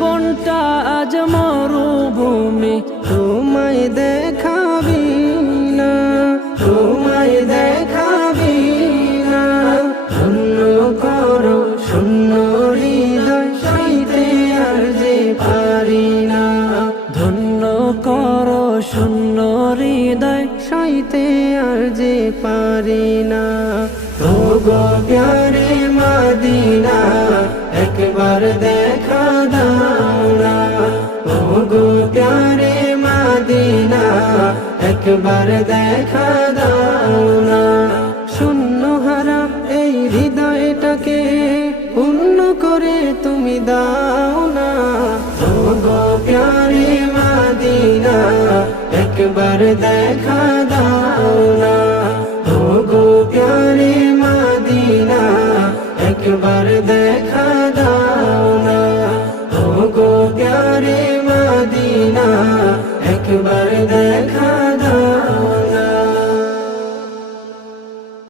জীবনটা আজ মরুভূমি, তোমায় দেখাবি না, তোমায় দেখাবি না। ধন্য করো শূন্য হৃদয়, সইতে আর যে পারি না। ধন্য করো শূন্য হৃদয়, সইতে আর যে পারি না। ও গো প্যারে মদিনা, একবার দেখা দাও না। ও গো প্যারে মদিনা, একবার দেখা দাও না।